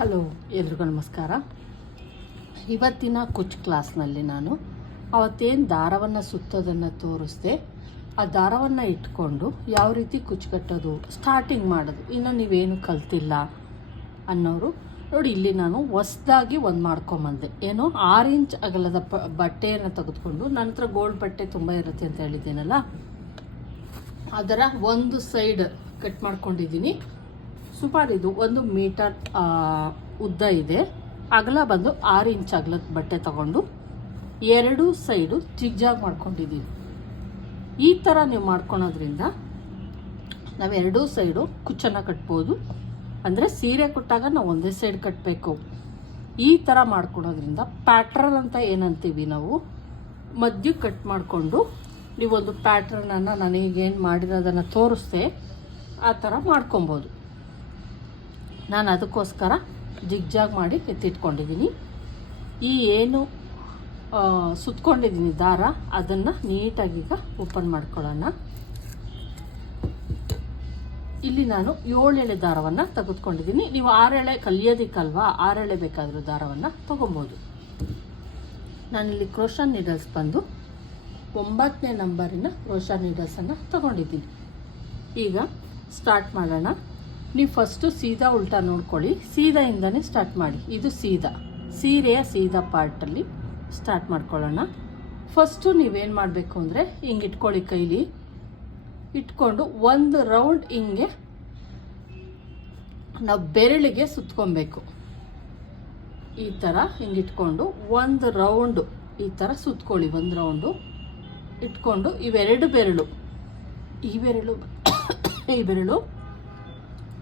Hello, ಎಲ್ರಿಗೂ ನಮಸ್ಕಾರ. ಇವತ್ತಿನ ಕುಚ್ ಕ್ಲಾಸ್ನಲ್ಲಿ ನಾನು ಅವತ್ತೇನು ದಾರವನ್ನು ಸುತ್ತೋದನ್ನು ತೋರಿಸ್ದೆ. ಆ ದಾರವನ್ನು ಇಟ್ಕೊಂಡು ಯಾವ ರೀತಿ ಕುಚ್ಚು ಕಟ್ಟೋದು, ಸ್ಟಾರ್ಟಿಂಗ್ ಮಾಡೋದು, ಇನ್ನು ನೀವೇನು ಕಲ್ತಿಲ್ಲ ಅನ್ನೋರು ನೋಡಿ. ಇಲ್ಲಿ ನಾನು ಹೊಸ್ದಾಗಿ ಒಂದು ಮಾಡ್ಕೊಂಬಂದೆ. ಏನೋ 6 ಇಂಚ್ ಅಗಲದ ಬಟ್ಟೆಯನ್ನು ತೆಗೆದುಕೊಂಡು, ನನ್ನ ಹತ್ರ ಗೋಲ್ಡ್ ಬಟ್ಟೆ ತುಂಬ ಇರುತ್ತೆ ಅಂತ ಹೇಳಿದ್ದೀನಲ್ಲ, ಅದರ ಒಂದು ಸೈಡ್ ಕಟ್ ಮಾಡ್ಕೊಂಡಿದ್ದೀನಿ. ಸುಮಾರು ಇದು 1 ಮೀಟರ್ ಉದ್ದ ಇದೆ. ಅಗಲ ಬಂದು 6 ಇಂಚ್ ಅಗಲದ ಬಟ್ಟೆ ತಗೊಂಡು 2 ಸೈಡು ಜಿಗ್ಜಾಗ್ ಮಾಡ್ಕೊಂಡಿದ್ದೀವಿ. ಈ ಥರ ನೀವು ಮಾಡ್ಕೊಳೋದ್ರಿಂದ ನಾವು 2 ಸೈಡು ಕುಚ್ಚನ್ನು ಕಟ್ಬೋದು. ಅಂದರೆ ಸೀರೆ ಕೊಟ್ಟಾಗ ನಾವು ಒಂದೇ ಸೈಡ್ ಕಟ್ಟಬೇಕು. ಈ ಥರ ಮಾಡ್ಕೊಳೋದ್ರಿಂದ ಪ್ಯಾಟ್ರನ್ ಅಂತ ಏನಂತೀವಿ ನಾವು, ಮಧ್ಯ ಕಟ್ ಮಾಡಿಕೊಂಡು ನೀವೊಂದು ಪ್ಯಾಟ್ರನನ್ನು ನನಗೇನು ಮಾಡಿರೋದನ್ನು ತೋರಿಸ್ದೆ, ಆ ಥರ ಮಾಡ್ಕೊಬೋದು. ನಾನು ಅದಕ್ಕೋಸ್ಕರ ಜಿಗ್ಜಾಗ್ ಮಾಡಿ ಎತ್ತಿಟ್ಕೊಂಡಿದ್ದೀನಿ. ಈ ಏನು ಸುತ್ಕೊಂಡಿದ್ದೀನಿ ದಾರ, ಅದನ್ನು ನೀಟಾಗೀಗ ಓಪನ್ ಮಾಡ್ಕೊಳ್ಳೋಣ. ಇಲ್ಲಿ ನಾನು 7 ಎಳೆ ದಾರವನ್ನು ತೆಗೆದುಕೊಂಡಿದ್ದೀನಿ. ನೀವು 6 ಎಳೆ ಕಲಿಯೋದಕ್ಕಲ್ವಾ, 6 ಎಳೆ ಬೇಕಾದರೂ ದಾರವನ್ನು ತೊಗೊಬೋದು. ನಾನಿಲ್ಲಿ ಕ್ರೋಶಾ ನೀಡಲ್ಸ್ ಬಂದು 9ನೇ ನಂಬರಿನ ಕ್ರೋಶಾ ನೀಡಲ್ಸನ್ನು ತೊಗೊಂಡಿದ್ದೀನಿ. ಈಗ ಸ್ಟಾರ್ಟ್ ಮಾಡೋಣ. ನೀವು ಫಸ್ಟು ಸೀದಾ ಉಲ್ಟಾ ನೋಡ್ಕೊಳ್ಳಿ, ಸೀದಾಯಿಂದನೇ ಸ್ಟಾರ್ಟ್ ಮಾಡಿ. ಇದು ಸೀರೆಯ ಸೀದಾ ಪಾರ್ಟಲ್ಲಿ ಸ್ಟಾರ್ಟ್ ಮಾಡ್ಕೊಳ್ಳೋಣ. ಫಸ್ಟು ನೀವೇನು ಮಾಡಬೇಕು ಅಂದರೆ, ಹಿಂಗೆ ಇಟ್ಕೊಳ್ಳಿ, ಕೈಲಿ ಇಟ್ಕೊಂಡು ಒಂದು ರೌಂಡ್ ಹಿಂಗೆ ನಾವು ಬೆರಳಿಗೆ ಸುತ್ಕೊಬೇಕು. ಈ ಥರ ಹಿಂಗೆ ಇಟ್ಕೊಂಡು ಒಂದು ರೌಂಡು ಈ ಥರ ಸುತ್ಕೊಳ್ಳಿ. ಒಂದು ರೌಂಡು ಇಟ್ಕೊಂಡು ಇವೆರಡು ಬೆರಳು, ಈ ಬೆರಳು ಈ ಬೆರಳು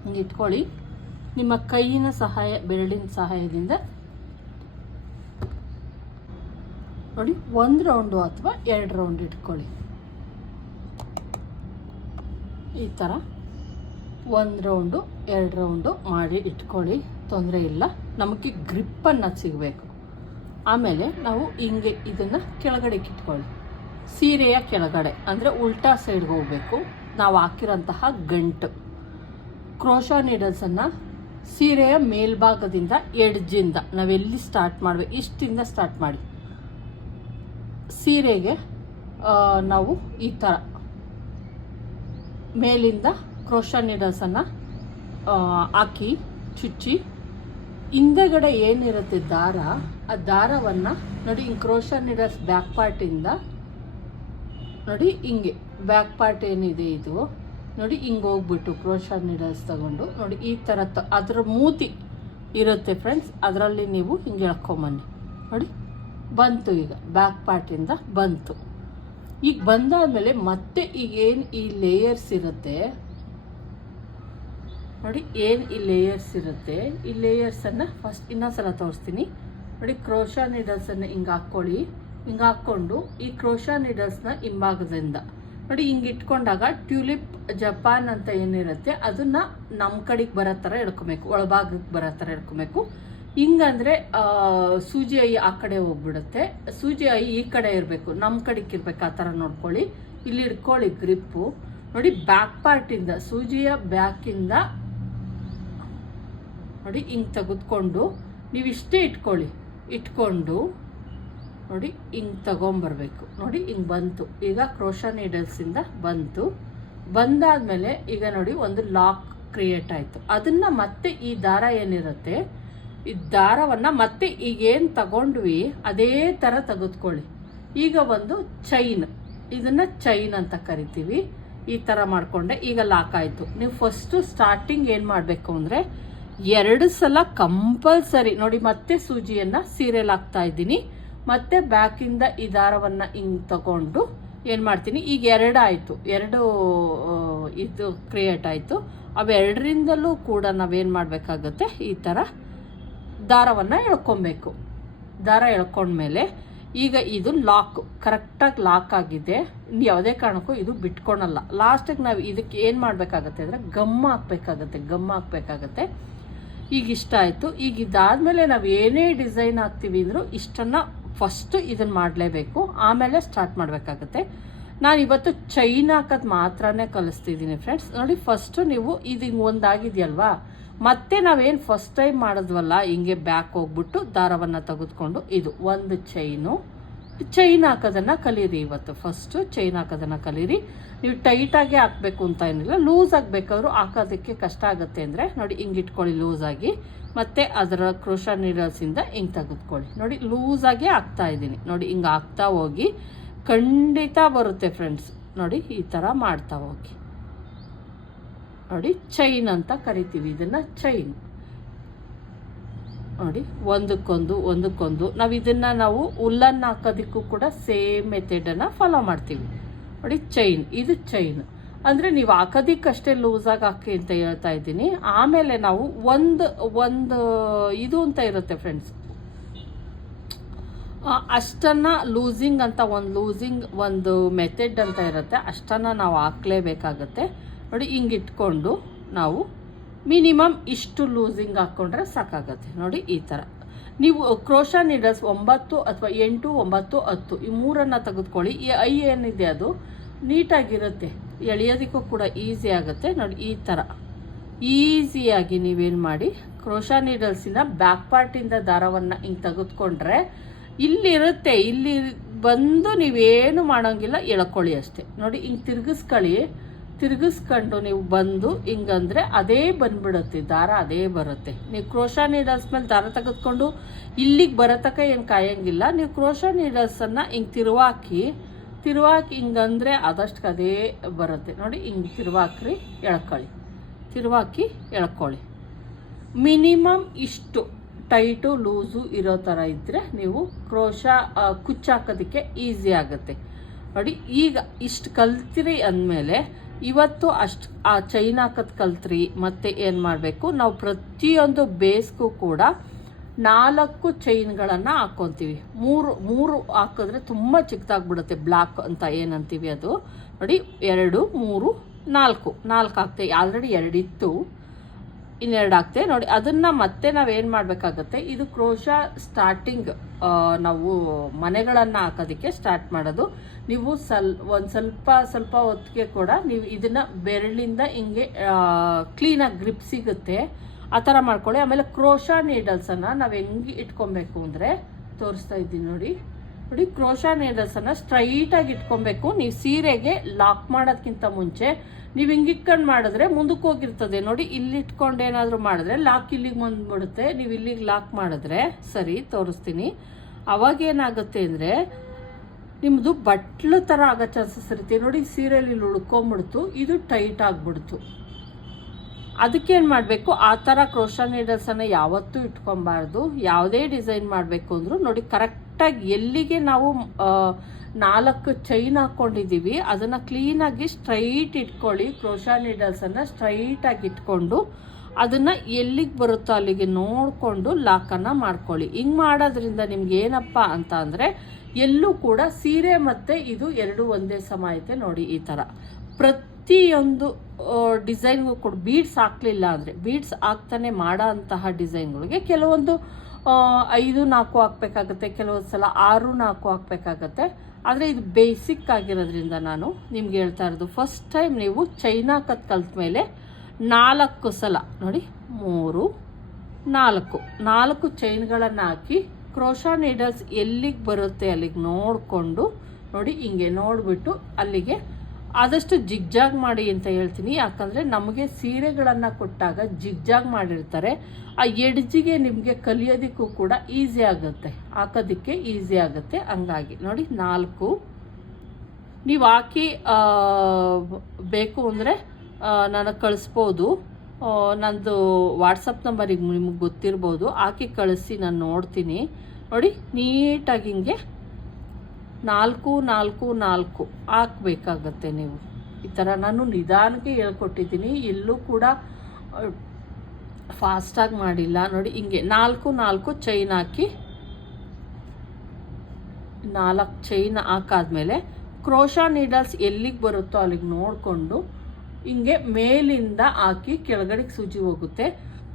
ಹಿಂಗೆ ಇಟ್ಕೊಳ್ಳಿ. ನಿಮ್ಮ ಕೈಯಿನ ಬೆರಳಿನ ಸಹಾಯದಿಂದ ನೋಡಿ 1 ರೌಂಡು ಅಥವಾ 2 ರೌಂಡ್ ಇಟ್ಕೊಳ್ಳಿ. ಈ ಥರ 1 ರೌಂಡು 2 ರೌಂಡು ಮಾಡಿ ಇಟ್ಕೊಳ್ಳಿ, ತೊಂದರೆ ಇಲ್ಲ. ನಮಗೆ ಗ್ರಿಪ್ಪನ್ನು ಸಿಗಬೇಕು. ಆಮೇಲೆ ನಾವು ಹಿಂಗೆ ಇದನ್ನು ಕೆಳಗಡೆಗೆ ಇಟ್ಕೊಳ್ಳಿ. ಸೀರೆಯ ಕೆಳಗಡೆ ಅಂದರೆ ಉಲ್ಟಾ ಸೈಡ್ಗೆ ಹೋಗಬೇಕು. ನಾವು ಹಾಕಿರೋಂತಹ ಗಂಟು ಕ್ರೋಶಾ ನೀಡಲ್ಸನ್ನು ಸೀರೆಯ ಮೇಲ್ಭಾಗದಿಂದ ಎಡ್ಜಿಂದ ನಾವೆಲ್ಲಿ ಸ್ಟಾರ್ಟ್ ಮಾಡಬೇಕು, ಇಷ್ಟಿಂದ ಸ್ಟಾರ್ಟ್ ಮಾಡಿ ಸೀರೆಗೆ ನಾವು ಈ ಥರ ಮೇಲಿಂದ ಕ್ರೋಶಾ ನೀಡಲ್ಸನ್ನು ಹಾಕಿ ಚುಚ್ಚಿ, ಹಿಂದೆಗಡೆ ಏನಿರುತ್ತೆ ದಾರ, ಆ ದಾರವನ್ನು ನೋಡಿ ಹಿಂಗೆ ಕ್ರೋಶಾ ನೀಡಲ್ಸ್ ಬ್ಯಾಕ್ ಪಾರ್ಟಿಂದ ನೋಡಿ, ಹಿಂಗೆ ಬ್ಯಾಕ್ ಪಾರ್ಟ್ ಏನಿದೆ ಇದು ನೋಡಿ, ಹಿಂಗೆ ಹೋಗ್ಬಿಟ್ಟು ಕ್ರೋಶಾ ನೀಡಲ್ಸ್ ತಗೊಂಡು ನೋಡಿ ಈ ಥರ ಅದರ ಮೂತಿ ಇರುತ್ತೆ ಫ್ರೆಂಡ್ಸ್, ಅದರಲ್ಲಿ ನೀವು ಹಿಂಗೆ ಎಳ್ಕೊಂಬನ್ನಿ. ನೋಡಿ ಬಂತು, ಈಗ ಬ್ಯಾಕ್ ಪಾರ್ಟಿಂದ ಬಂತು. ಈಗ ಬಂದಾದಮೇಲೆ ಮತ್ತೆ ಈಗ ಏನು ಈ ಲೇಯರ್ಸ್ ಇರುತ್ತೆ ನೋಡಿ, ಏನು ಈ ಲೇಯರ್ಸ್ ಇರುತ್ತೆ, ಈ ಲೇಯರ್ಸನ್ನು ಫಸ್ಟ್ ಇನ್ನೊಂದ್ಸಲ ತೋರಿಸ್ತೀನಿ ನೋಡಿ. ಕ್ರೋಶಾ ನೀಡಲ್ಸನ್ನು ಹಿಂಗೆ ಹಾಕ್ಕೊಳ್ಳಿ. ಹಿಂಗೆ ಹಾಕ್ಕೊಂಡು ಈ ಕ್ರೋಶಾ ನೀಡಲ್ಸ್ನ ಹಿಂಭಾಗದಿಂದ ನೋಡಿ ಹಿಂಗೆ ಇಟ್ಕೊಂಡಾಗ ಟ್ಯೂಲಿಪ್ ಜಪಾನ್ ಅಂತ ಏನಿರುತ್ತೆ ಅದನ್ನು ನಮ್ಮ ಕಡೆಗೆ ಬರೋ ಥರ ಎಳ್ಕೊಬೇಕು, ಒಳಭಾಗಕ್ಕೆ ಬರೋ ಥರ ಎಳ್ಕೊಬೇಕು. ಹಿಂಗಂದರೆ ಸೂಜಿ ಐ ಆ ಕಡೆ ಹೋಗ್ಬಿಡುತ್ತೆ, ಸೂಜಿ ಐ ಈ ಕಡೆ ಇರಬೇಕು, ನಮ್ಮ ಕಡೆಗೆ ಇರ್ಬೇಕು. ಆ ಥರ ನೋಡ್ಕೊಳ್ಳಿ. ಇಲ್ಲಿ ಇಟ್ಕೊಳ್ಳಿ ಗ್ರಿಪ್ಪು ನೋಡಿ. ಬ್ಯಾಕ್ ಪಾರ್ಟಿಂದ ಸೂಜಿಯ ಬ್ಯಾಕಿಂದ ನೋಡಿ ಹಿಂಗೆ ತೆಗೆದುಕೊಂಡು ನೀವು ಇಷ್ಟೇ ಇಟ್ಕೊಳ್ಳಿ. ಇಟ್ಕೊಂಡು ನೋಡಿ ಹಿಂಗೆ ತಗೊಂಬರ್ಬೇಕು. ನೋಡಿ ಹಿಂಗೆ ಬಂತು. ಈಗ ಕ್ರೋಶಾ ನೀಡಲ್ಸಿಂದ ಬಂತು. ಬಂದಾದಮೇಲೆ ಈಗ ನೋಡಿ ಒಂದು ಲಾಕ್ ಕ್ರಿಯೇಟ್ ಆಯಿತು. ಅದನ್ನು ಮತ್ತೆ ಈ ದಾರ ಏನಿರುತ್ತೆ, ಈ ದಾರವನ್ನು ಮತ್ತೆ ಈಗೇನು ತಗೊಂಡ್ವಿ ಅದೇ ಥರ ತೆಗೆದುಕೊಳ್ಳಿ. ಈಗ ಒಂದು ಚೈನ್, ಇದನ್ನು ಚೈನ್ ಅಂತ ಕರಿತೀವಿ. ಈ ಥರ ಮಾಡಿಕೊಂಡೆ. ಈಗ ಲಾಕ್ ಆಯಿತು. ನೀವು ಫಸ್ಟು ಸ್ಟಾರ್ಟಿಂಗ್ ಏನು ಮಾಡಬೇಕು ಅಂದರೆ, 2 ಸಲ ಕಂಪಲ್ಸರಿ ನೋಡಿ, ಮತ್ತೆ ಸೂಜಿಯನ್ನು ಸೀರೆಯಲ್ಲಿ ಹಾಕ್ತಾ ಇದ್ದೀನಿ. ಮತ್ತು ಬ್ಯಾಕಿಂದ ಈ ದಾರವನ್ನು ಹಿಂಗೆ ತಗೊಂಡು ಏನು ಮಾಡ್ತೀನಿ, ಈಗ 2 ಆಯಿತು, 2 ಇದು ಕ್ರಿಯೇಟ್ ಆಯಿತು. ಅವೆರಡರಿಂದಲೂ ಕೂಡ ನಾವೇನು ಮಾಡಬೇಕಾಗತ್ತೆ, ಈ ಥರ ದಾರವನ್ನು ಎಳ್ಕೊಬೇಕು. ದಾರ ಎಳ್ಕೊಂಡ್ಮೇಲೆ ಈಗ ಇದು ಲಾಕ್ ಕರೆಕ್ಟಾಗಿ ಲಾಕ್ ಆಗಿದೆ. ಯಾವುದೇ ಕಾರಣಕ್ಕೂ ಇದು ಬಿಟ್ಕೊಳಲ್ಲ. ಲಾಸ್ಟಿಗೆ ನಾವು ಇದಕ್ಕೆ ಏನು ಮಾಡಬೇಕಾಗತ್ತೆ ಅಂದರೆ ಗಮ್ ಹಾಕಬೇಕಾಗತ್ತೆ. ಈಗ ಇಷ್ಟ ಆಯಿತು. ಈಗ ಇದಾದಮೇಲೆ ನಾವು ಏನೇ ಡಿಸೈನ್ ಹಾಕ್ತೀವಿ ಅಂದರೂ ಇಷ್ಟನ್ನು ಫಸ್ಟು ಇದನ್ನು ಮಾಡಲೇಬೇಕು, ಆಮೇಲೆ ಸ್ಟಾರ್ಟ್ ಮಾಡಬೇಕಾಗತ್ತೆ. ನಾನು ಇವತ್ತು ಚೈನ್ ಹಾಕೋದು ಮಾತ್ರನೇ ಕಲಿಸ್ತಿದ್ದೀನಿ ಫ್ರೆಂಡ್ಸ್. ನೋಡಿ ಫಸ್ಟು ನೀವು ಇದು ಹಿಂಗೆ ಒಂದಾಗಿದೆಯಲ್ವಾ, ಮತ್ತೆ ನಾವೇನು ಫಸ್ಟ್ ಟೈಮ್ ಮಾಡಿದ್ವಲ್ಲ ಹಿಂಗೆ ಬ್ಯಾಕ್ ಹೋಗ್ಬಿಟ್ಟು ದಾರವನ್ನು ತೆಗೆದುಕೊಂಡು ಇದು ಒಂದು ಚೈನ್ ಹಾಕೋದನ್ನು ಕಲೀರಿ. ಇವತ್ತು ಫಸ್ಟು ಚೈನ್ ಹಾಕೋದನ್ನು ಕಲೀರಿ. ನೀವು ಟೈಟಾಗಿ ಹಾಕಬೇಕು ಅಂತ ಏನಿಲ್ಲ, ಲೂಸ್ ಆಗಬೇಕಾದ್ರೂ ಹಾಕೋದಕ್ಕೆ ಕಷ್ಟ ಆಗುತ್ತೆ ಅಂದರೆ ನೋಡಿ ಹಿಂಗೆ ಇಟ್ಕೊಳ್ಳಿ ಲೂಸಾಗಿ. ಮತ್ತು ಅದರ ಕ್ರೋಶಾ ನೀಡಲ್ಸಿಂದ ಹಿಂಗೆ ತೆಗೆದುಕೊಳ್ಳಿ. ನೋಡಿ ಲೂಸಾಗಿ ಹಾಕ್ತಾ ಇದ್ದೀನಿ. ನೋಡಿ ಹಿಂಗೆ ಹಾಕ್ತಾ ಹೋಗಿ ಖಂಡಿತ ಬರುತ್ತೆ ಫ್ರೆಂಡ್ಸ್. ನೋಡಿ ಈ ಥರ ಮಾಡ್ತಾ ಹೋಗಿ. ನೋಡಿ ಚೈನ್ ಅಂತ ಕರಿತೀವಿ ಇದನ್ನು, ಚೈನ್. ನೋಡಿ ಒಂದಕ್ಕೊಂದು ನಾವು ಇದನ್ನು ನಾವು ಉಲ್ಲನ್ನು ಹಾಕೋದಕ್ಕೂ ಕೂಡ ಸೇಮ್ ಮೆಥಡನ್ನು ಫಾಲೋ ಮಾಡ್ತೀವಿ. ನೋಡಿ ಚೈನ್, ಇದು ಚೈನ್ ಅಂದರೆ ನೀವು ಹಾಕೋದಕ್ಕಷ್ಟೇ ಲೂಸಾಗಿ ಹಾಕಿ ಅಂತ ಹೇಳ್ತಾ ಇದ್ದೀನಿ. ಆಮೇಲೆ ನಾವು ಒಂದು ಇದು ಅಂತ ಇರುತ್ತೆ ಫ್ರೆಂಡ್ಸ್, ಅಷ್ಟನ್ನು ಲೂಸಿಂಗ್ ಅಂತ ಒಂದು ಮೆಥಡ್ ಅಂತ ಇರುತ್ತೆ, ಅಷ್ಟನ್ನು ನಾವು ಹಾಕ್ಲೇಬೇಕಾಗತ್ತೆ. ನೋಡಿ ಹಿಂಗೆ ಇಟ್ಕೊಂಡು ನಾವು ಮಿನಿಮಮ್ ಇಷ್ಟು ಲೂಸಿಂಗ್ ಹಾಕ್ಕೊಂಡ್ರೆ ಸಾಕಾಗತ್ತೆ. ನೋಡಿ ಈ ಥರ ನೀವು ಕ್ರೋಶಾ ನೀಡಲ್ಸ್ 9 ಅಥವಾ 8, 9, 10 ಈ ಮೂರನ್ನು ತೆಗೆದುಕೊಳ್ಳಿ. ಈ ಐ ಏನಿದೆ ಅದು ನೀಟಾಗಿರುತ್ತೆ, ಎಳೆಯೋದಕ್ಕೂ ಕೂಡ ಈಸಿ ಆಗುತ್ತೆ. ನೋಡಿ ಈ ಥರ ಈಸಿಯಾಗಿ ನೀವೇನು ಮಾಡಿ ಕ್ರೋಶಾ ನೀಡಲ್ಸಿನ ಬ್ಯಾಕ್ ಪಾರ್ಟಿಂದ ದಾರವನ್ನು ಹಿಂಗೆ ತೆಗೆದುಕೊಂಡ್ರೆ ಇಲ್ಲಿರುತ್ತೆ, ಇಲ್ಲಿ ಬಂದು ನೀವೇನು ಮಾಡೋಂಗಿಲ್ಲ, ಎಳ್ಕೊಳ್ಳಿ ಅಷ್ಟೇ. ನೋಡಿ ಹಿಂಗೆ ತಿರುಗಿಸ್ಕೊಂಡು ನೀವು ಬಂದು ಹಿಂಗಂದರೆ ಅದೇ ಬಂದ್ಬಿಡುತ್ತೆ ದಾರ, ಅದೇ ಬರುತ್ತೆ. ನೀವು ಕ್ರೋಶಾ ನೀಡಲ್ಸ್ ಮೇಲೆ ದಾರ ತೆಗೆದುಕೊಂಡು ಇಲ್ಲಿಗೆ ಬರೋತಕ್ಕ ಏನು ಕಾಯಂಗಿಲ್ಲ. ನೀವು ಕ್ರೋಶಾ ನೀಡಲ್ಸನ್ನು ಹಿಂಗೆ ತಿರುವಾಕಿ ಹಿಂಗಂದರೆ ಆದಷ್ಟು ಅದೇ ಬರುತ್ತೆ. ನೋಡಿ ಹಿಂಗೆ ತಿರುವಾಕಿ ಎಳ್ಕೊಳ್ಳಿ. ಮಿನಿಮಮ್ ಇಷ್ಟು ಟೈಟು ಲೂಸು ಇರೋ ಥರ ಇದ್ದರೆ ನೀವು ಕ್ರೋಶಾ ಕುಚ್ಚಾಕೋದಕ್ಕೆ ಈಸಿ ಆಗುತ್ತೆ. ನೋಡಿ ಈಗ ಇಷ್ಟು ಕಲ್ತಿರಿ ಅಂದಮೇಲೆ ಇವತ್ತು ಆ ಚೈನ್ ಹಾಕೋದು ಕಲ್ತ್ರಿ. ಮತ್ತು ಏನು ಮಾಡಬೇಕು, ನಾವು ಪ್ರತಿಯೊಂದು ಬೇಸ್ಗೂ ಕೂಡ 4 ಚೈನ್ಗಳನ್ನು ಹಾಕ್ಕೊತೀವಿ. ಮೂರು ಹಾಕಿದ್ರೆ ತುಂಬ ಚಿಕ್ಕದಾಗ್ಬಿಡುತ್ತೆ, ಬ್ಲಾಕ್ ಅಂತ ಏನಂತೀವಿ ಅದು. ನೋಡಿ 2, 3, 4 ಹಾಕ್ತೇವೆ. ಆಲ್ರೆಡಿ 2 ಇತ್ತು, ಇನ್ನೆರಡು ಹಾಕ್ತೆ. ನೋಡಿ ಅದನ್ನು ಮತ್ತೆ ನಾವೇನು ಮಾಡಬೇಕಾಗತ್ತೆ, ಇದು ಕ್ರೋಶಾ ಸ್ಟಾರ್ಟಿಂಗ್ ನಾವು ಮನೆಗಳನ್ನು ಹಾಕೋದಕ್ಕೆ ಸ್ಟಾರ್ಟ್ ಮಾಡೋದು. ನೀವು ಒಂದು ಸ್ವಲ್ಪ ಹೊತ್ತಿಗೆ ಕೂಡ ನೀವು ಇದನ್ನು ಬೆರಳಿಂದ ಹಿಂಗೆ ಕ್ಲೀನಾಗಿ ಗ್ರಿಪ್ ಸಿಗುತ್ತೆ, ಆ ಥರ ಮಾಡ್ಕೊಳ್ಳಿ. ಆಮೇಲೆ ಕ್ರೋಶಾ ನೀಡಲ್ಸನ್ನು ನಾವು ಹೆಂಗೆ ಇಟ್ಕೊಬೇಕು ಅಂದರೆ ತೋರಿಸ್ತಾ ಇದ್ದೀನಿ. ನೋಡಿ ಕ್ರೋಶಾ ನೀಡಲ್ಸನ್ನು ಸ್ಟ್ರೈಟಾಗಿ ಇಟ್ಕೊಬೇಕು. ನೀವು ಸೀರೆಗೆ ಲಾಕ್ ಮಾಡೋದಕ್ಕಿಂತ ಮುಂಚೆ ನೀವು ಹಿಂಗೆ ಇಟ್ಕೊಂಡು ಮಾಡಿದ್ರೆ ಮುಂದಕ್ಕೆ ಹೋಗಿರ್ತದೆ. ನೋಡಿ ಇಲ್ಲಿ ಇಟ್ಕೊಂಡು ಏನಾದರೂ ಮಾಡಿದ್ರೆ ಲಾಕ್ ಇಲ್ಲಿಗೆ ಬಂದ್ಬಿಡುತ್ತೆ. ನೀವು ಇಲ್ಲಿಗೆ ಲಾಕ್ ಮಾಡಿದ್ರೆ ಸರಿ, ತೋರಿಸ್ತೀನಿ. ಅವಾಗೇನಾಗುತ್ತೆ ಅಂದರೆ ನಿಮ್ಮದು ಬಟ್ಲು ಥರ ಆಗೋ ಚಾನ್ಸಸ್ ಇರುತ್ತೆ. ನೋಡಿ ಸೀರೆಯಲ್ಲಿ ಇಲ್ಲಿ ಉಳ್ಕೊಂಬಿಡ್ತು, ಇದು ಟೈಟ್ ಆಗಿಬಿಡ್ತು. ಅದಕ್ಕೇನು ಮಾಡಬೇಕು, ಆ ಥರ ಕ್ರೋಶಾ ನೀಡಲ್ಸನ್ನು ಯಾವತ್ತೂ ಇಟ್ಕೊಬಾರ್ದು. ಯಾವುದೇ ಡಿಸೈನ್ ಮಾಡಬೇಕು ಅಂದರೂ ನೋಡಿ ಕರೆಕ್ಟಾಗಿ ಎಲ್ಲಿಗೆ ನಾವು 4 ಚೈನ್ ಹಾಕ್ಕೊಂಡಿದ್ದೀವಿ ಅದನ್ನು ಕ್ಲೀನಾಗಿ ಸ್ಟ್ರೈಟ್ ಇಟ್ಕೊಳ್ಳಿ. ಕ್ರೋಶಾ ನೀಡಲ್ಸನ್ನು ಸ್ಟ್ರೈಟಾಗಿ ಇಟ್ಕೊಂಡು ಅದನ್ನು ಎಲ್ಲಿಗೆ ಬರುತ್ತೋ ಅಲ್ಲಿಗೆ ನೋಡಿಕೊಂಡು ಲಾಕನ್ನು ಮಾಡ್ಕೊಳ್ಳಿ. ಹಿಂಗೆ ಮಾಡೋದ್ರಿಂದ ನಿಮ್ಗೆ ಏನಪ್ಪ ಅಂತ ಅಂದರೆ ಎಲ್ಲೂ ಕೂಡ ಸೀರೆ ಮತ್ತು ಇದು 2 ಒಂದೇ ಸಮ ಐತೆ. ನೋಡಿ ಈ ಥರ ಪ್ರತಿಯೊಂದು ಡಿಸೈನ್ಗೂ ಕೂಡ ಬೀಡ್ಸ್ ಹಾಕಲಿಲ್ಲ ಅಂದರೆ ಬೀಡ್ಸ್ ಹಾಕ್ತಾನೆ ಮಾಡೋ ಅಂತಹ ಡಿಸೈನ್ಗಳಿಗೆ ಕೆಲವೊಂದು 5, 4 ಹಾಕಬೇಕಾಗತ್ತೆ, ಕೆಲವೊಂದು ಸಲ 6, 4 ಹಾಕಬೇಕಾಗತ್ತೆ. ಆದರೆ ಇದು ಬೇಸಿಕ್ ಆಗಿರೋದ್ರಿಂದ ನಾನು ನಿಮ್ಗೆ ಹೇಳ್ತಾ ಇರೋದು, ಫಸ್ಟ್ ಟೈಮ್ ನೀವು ಚೈನ್ ಹಾಕೋದು ಕಲ್ತ ಮೇಲೆ 4 ಸಲ ನೋಡಿ 3, 4 ಚೈನ್ಗಳನ್ನು ಹಾಕಿ ಕ್ರೋಶಾ ನೀಡಲ್ಸ್ ಎಲ್ಲಿಗೆ ಬರುತ್ತೆ ಅಲ್ಲಿಗೆ ನೋಡಿಕೊಂಡು ನೋಡಿ ಹಿಂಗೆ ನೋಡಿಬಿಟ್ಟು ಅಲ್ಲಿಗೆ ಆದಷ್ಟು ಜಿಗ್ಜಾಗ್ ಮಾಡಿ ಅಂತ ಹೇಳ್ತೀನಿ. ಯಾಕಂದರೆ ನಮಗೆ ಸೀರೆಗಳನ್ನು ಕೊಟ್ಟಾಗ ಜಿಗ್ಜಾಗ್ ಮಾಡಿರ್ತಾರೆ, ಆ ಎಡ್ಜಿಗೆ ನಿಮಗೆ ಕಲಿಯೋದಕ್ಕೂ ಕೂಡ ಈಸಿ ಆಗುತ್ತೆ, ಹಾಕೋದಕ್ಕೆ ಈಸಿ ಆಗುತ್ತೆ. ಹಂಗಾಗಿ ನೋಡಿ 4 ನೀವು ಹಾಕಿ ಬೇಕು ಅಂದರೆ ನನಗೆ ಕಳಿಸ್ಬೋದು. ನಂದು ವಾಟ್ಸಪ್ ನಂಬರಿಗೆ ನಿಮಗೆ ಗೊತ್ತಿರ್ಬೋದು, ಹಾಕಿ ಕಳಿಸಿ ನಾನು ನೋಡ್ತೀನಿ. ನೋಡಿ ನೀಟಾಗಿ ಹಿಂಗೆ 4 ಹಾಕಬೇಕಾಗತ್ತೆ. ನೀವು ಈ ಥರ ನಾನು ನಿಧಾನಕ್ಕೆ ಹೇಳ್ಕೊಟ್ಟಿದ್ದೀನಿ, ಎಲ್ಲೂ ಕೂಡ ಫಾಸ್ಟಾಗಿ ಮಾಡಿಲ್ಲ. ನೋಡಿ ಹಿಂಗೆ 4 ಚೈನ್ ಹಾಕಿ 4 ಚೈನ್ ಹಾಕಾದ್ಮೇಲೆ ಕ್ರೋಶಾ ನೀಡಲ್ಸ್ ಎಲ್ಲಿಗೆ ಬರುತ್ತೋ ಅಲ್ಲಿಗೆ ನೋಡಿಕೊಂಡು ಹಿಂಗೆ ಮೇಲಿಂದ ಹಾಕಿ ಕೆಳಗಡೆಗೆ ಸೂಜಿ ಹೋಗುತ್ತೆ,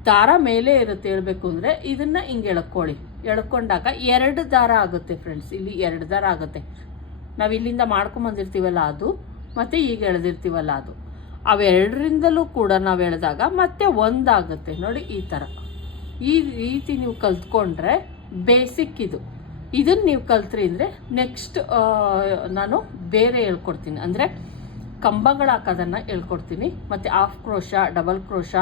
ದಾರ ಮೇಲೆ ಇರುತ್ತೆ. ಹೇಳ್ಬೇಕು ಅಂದರೆ ಇದನ್ನು ಹಿಂಗೆ ಎಳ್ಕೊಂಡಾಗ 2 ದಾರ ಆಗುತ್ತೆ ಫ್ರೆಂಡ್ಸ್. ಇಲ್ಲಿ 2 ದಾರ ಆಗುತ್ತೆ. ನಾವು ಇಲ್ಲಿಂದ ಮಾಡ್ಕೊಂಬಂದಿರ್ತೀವಲ್ಲ ಅದು, ಮತ್ತು ಈಗ ಎಳೆದಿರ್ತೀವಲ್ಲ ಅದು. ಅವೆರಡರಿಂದಲೂ ಕೂಡ ನಾವು ಎಳೆದಾಗ ಮತ್ತೆ ಒಂದಾಗುತ್ತೆ ನೋಡಿ. ಈ ಥರ ಈ ರೀತಿ ನೀವು ಕಲ್ತ್ಕೊಂಡ್ರೆ ಬೇಸಿಕ್ ಇದು. ಇದನ್ನು ನೀವು ಕಲ್ತ್ರಿ ಅಂದರೆ ನೆಕ್ಸ್ಟ್ ನಾನು ಬೇರೆ ಹೇಳ್ಕೊಡ್ತೀನಿ, ಅಂದರೆ ಕಂಬಗಳು ಹಾಕೋದನ್ನು ಹೇಳ್ಕೊಡ್ತೀನಿ. ಮತ್ತು half crochet, double crochet,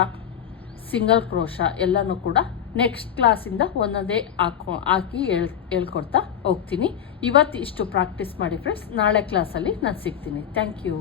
single crochet ಎಲ್ಲನೂ ಕೂಡ ನೆಕ್ಸ್ಟ್ ಕ್ಲಾಸಿಂದ ಒಂದೊಂದೇ ಹಾಕಿ ಹೇಳ್ಕೊಡ್ತಾ ಹೋಗ್ತೀನಿ. ಇವತ್ತು ಇಷ್ಟು ಪ್ರಾಕ್ಟೀಸ್ ಮಾಡಿ ಫ್ರೆಂಡ್ಸ್. ನಾಳೆ ಕ್ಲಾಸಲ್ಲಿ ನಾನು ಸಿಗ್ತೀನಿ. Thank you.